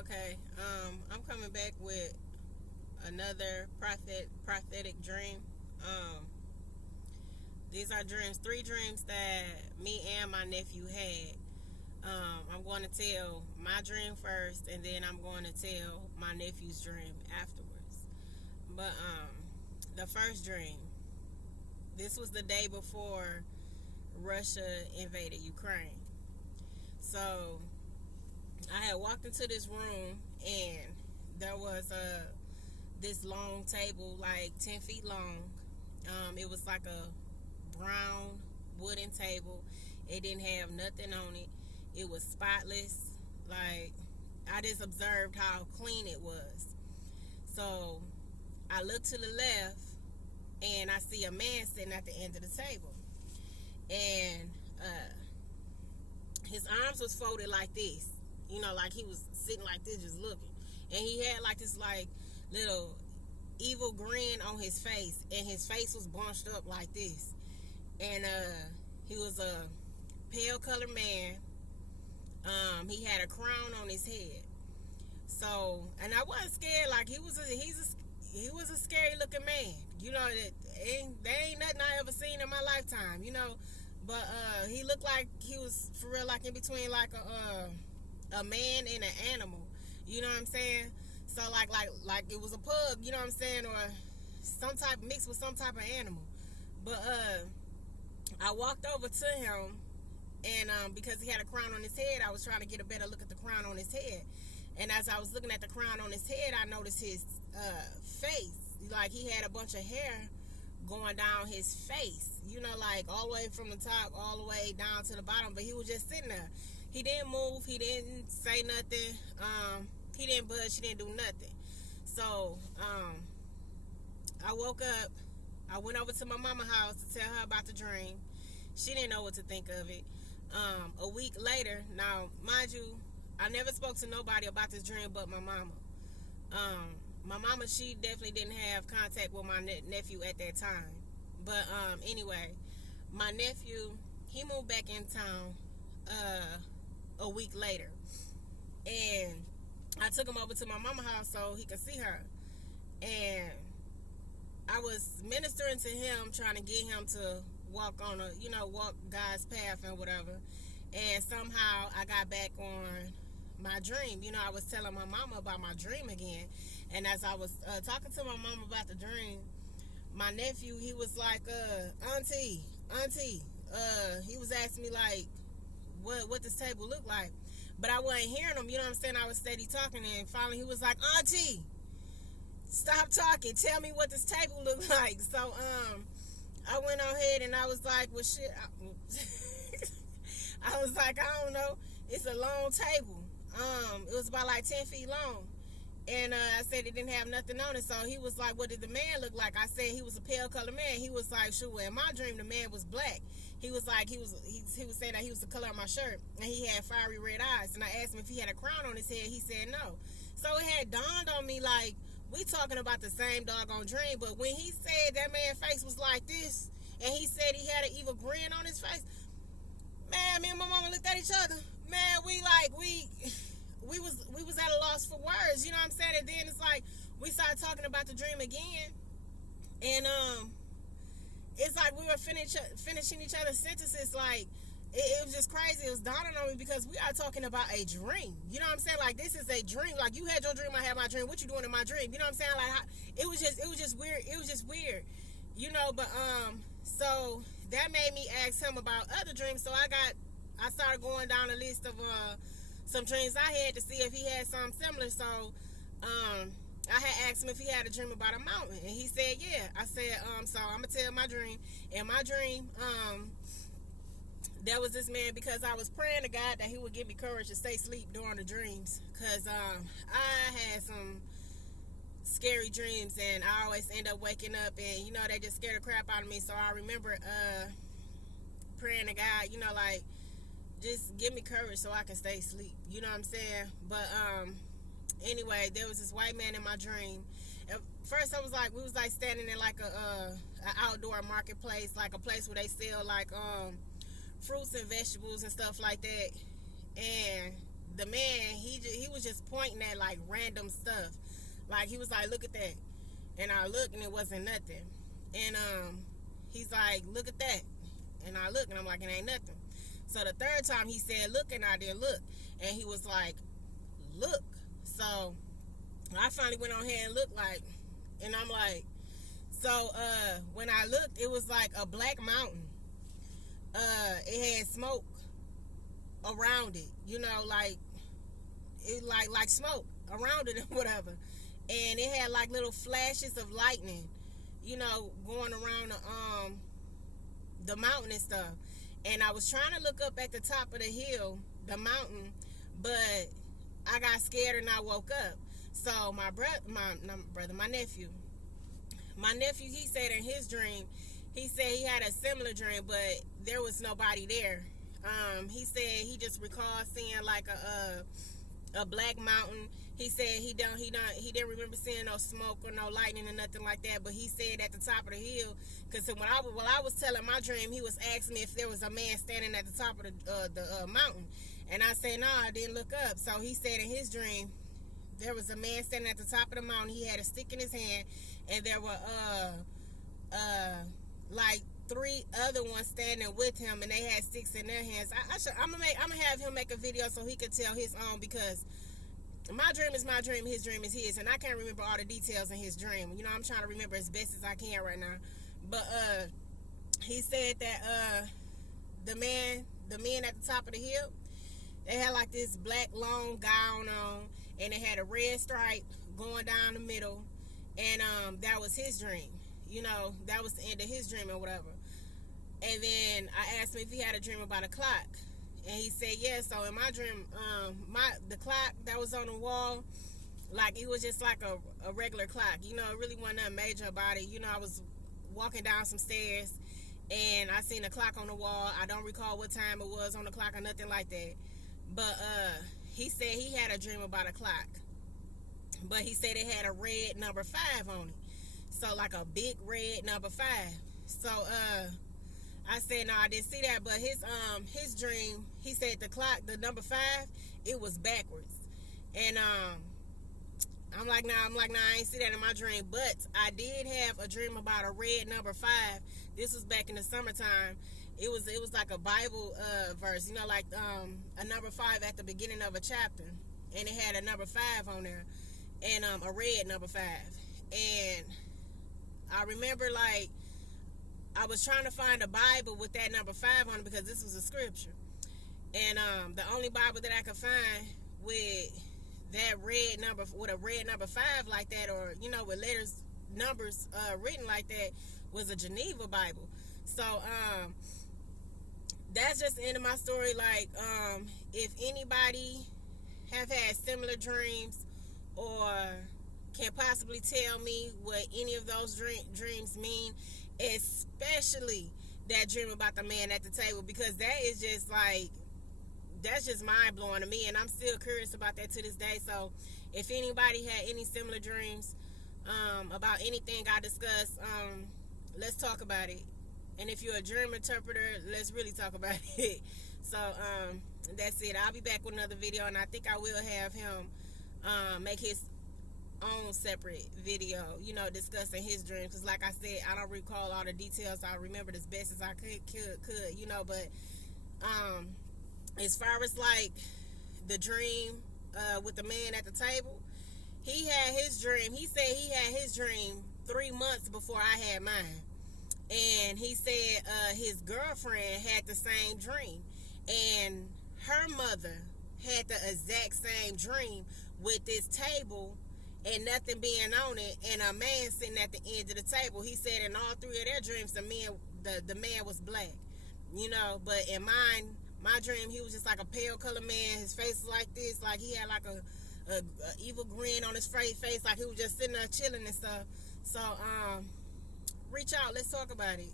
Okay, I'm coming back with another prophetic dream. Um, these are dreams, three dreams that me and my nephew had. I'm going to tell my dream first, and then I'm going to tell my nephew's dream afterwards. But the first dream, this was the day before Russia invaded Ukraine. So I had walked into this room, and there was this long table, like 10 feet long. It was like a brown wooden table. It didn't have nothing on it. It was spotless. Like, I just observed how clean it was. So I look to the left, and I see a man sitting at the end of the table. And his arms was folded like this. Like he was sitting like this, just looking. And he had like this like little evil grin on his face, and his face was bunched up like this. And he was a pale colored man. He had a crown on his head. So, and I wasn't scared. Like, he was a scary looking man. There ain't nothing I ever seen in my lifetime. But he looked like he was for real, like in between like a man and an animal. You know what I'm saying? So like it was a pug. You know what I'm saying? Or some type mixed with some type of animal. But I walked over to him, and because he had a crown on his head, I was trying to get a better look at the crown on his head. And as I was looking at the crown on his head, I noticed his face. Like, he had a bunch of hair going down his face. Like all the way from the top all the way down to the bottom. But he was just sitting there. He didn't move. He didn't say nothing. He didn't budge. He didn't do nothing. So I woke up. I went over to my mama's house to tell her about the dream. She didn't know what to think of it. A week later, now, mind you, I never spoke to nobody about this dream but my mama. My mama, she definitely didn't have contact with my nephew at that time. But anyway, my nephew, he moved back in town a week later. And I took him over to my mama's house so he could see her. And I was ministering to him, trying to get him to walk God's path and whatever. And somehow I got back on my dream. I was telling my mama about my dream again. And as I was talking to my mama about the dream, my nephew, he was like, auntie, he was asking me like, what this table look like. But I wasn't hearing him, you know what I'm saying? I was steady talking, and finally he was like, auntie, stop talking, tell me what this table look like. So I went on ahead and I was like, well, shit. I was like, I don't know. It's a long table. It was about like 10 feet long. And I said it didn't have nothing on it. So he was like, what did the man look like? I said he was a pale colored man. He was like, sure, in my dream, the man was black. He was like, he was saying that he was the color of my shirt. And he had fiery red eyes. And I asked him if he had a crown on his head. He said no. So it had dawned on me like, we talking about the same doggone dream. But when he said that man's face was like this, and he said he had an evil grin on his face, man, me and my mama looked at each other. Man, we was at a loss for words, you know what I'm saying? And then it's like we started talking about the dream again, and it's like we were finishing each other's sentences. Like it was just crazy. It was dawning on me because we are talking about a dream. You know what I'm saying? Like, this is a dream. Like, you had your dream, I had my dream. What you doing in my dream? You know what I'm saying? Like, it was just weird. It was just weird, But so that made me ask him about other dreams. So I started going down a list of some dreams I had to see if he had something similar. So I had asked him if he had a dream about a mountain, and he said yeah. I said so I'm gonna tell my dream. And my dream, there was this man, because I was praying to God that he would give me courage to stay asleep during the dreams, because I had some scary dreams, and I always end up waking up, and they just scare the crap out of me. So I remember praying to God, like, just give me courage so I can stay asleep. You know what I'm saying? But anyway, there was this white man in my dream. At first, we was like standing in like a outdoor marketplace, like a place where they sell like fruits and vegetables and stuff like that. And the man, he was just pointing at like random stuff. Like he was like, look at that. And I looked and it wasn't nothing. And he's like, look at that. And I look and I'm like, it ain't nothing. So the third time he said, look, and I didn't look. And he was like, look. So I finally went on here and looked like, and I'm like, so when I looked, it was like a black mountain. It had smoke around it, you know, like it like smoke around it or whatever. And it had like little flashes of lightning, you know, going around the mountain and stuff. And I was trying to look up at the top of the hill, the mountain, but I got scared and I woke up. So my nephew, he said in his dream, he said he had a similar dream, but there was nobody there. He said he just recalled seeing like a black mountain. He said he didn't remember seeing no smoke or no lightning or nothing like that. But he said at the top of the hill, because while I was telling my dream, he was asking me if there was a man standing at the top of the mountain, and I said no, I didn't look up. So he said in his dream there was a man standing at the top of the mountain. He had a stick in his hand, and there were like 3 other ones standing with him, and they had sticks in their hands. I'm gonna have him make a video so he could tell his own, because my dream is my dream, his dream is his, and I can't remember all the details in his dream. You know, I'm trying to remember as best as I can right now. But he said that the men at the top of the hill, they had like this black long gown on, and it had a red stripe going down the middle, and that was his dream. You know, that was the end of his dream or whatever. And then I asked him if he had a dream about a clock, and he said yes. So in my dream, the clock that was on the wall, like it was just like a regular clock. You know, it really wasn't nothing major about it. You know, I was walking down some stairs, and I seen a clock on the wall. I don't recall what time it was on the clock or nothing like that. But he said he had a dream about a clock, but he said it had a red number 5 on it. So like a big red number 5. So I said no, I didn't see that. But his dream, he said the clock, the number 5, it was backwards. And I'm like, nah, I ain't see that in my dream. But I did have a dream about a red number 5. This was back in the summertime. It was like a Bible verse, you know, like a number 5 at the beginning of a chapter, and it had a number 5 on there, and a red number 5. And I remember, like, I was trying to find a Bible with that number 5 on it, because this was a scripture. And the only Bible that I could find with that red number, with a red number 5 like that, or, you know, with numbers written like that, was a Geneva Bible. So that's just the end of my story. Like, if anybody have had similar dreams, or can possibly tell me what any of those dreams mean, especially that dream about the man at the table, because that is just like, that's just mind-blowing to me, and I'm still curious about that to this day. So if anybody had any similar dreams about anything I discussed, let's talk about it. And if you're a dream interpreter, let's really talk about it. So that's it. I'll be back with another video, and I think I will have him make his own separate video, you know, discussing his dreams, because like I said, I don't recall all the details. I remembered as best as I could, you know. But as far as like the dream with the man at the table, he had his dream. He said he had his dream 3 months before I had mine. And he said his girlfriend had the same dream, and her mother had the exact same dream with this table and nothing being on it, and a man sitting at the end of the table. He said in all 3 of their dreams, the man was black, you know. But in my dream, he was just like a pale color man. His face was like this, like he had like a evil grin on his face, like he was just sitting there chilling and stuff. So reach out, let's talk about it.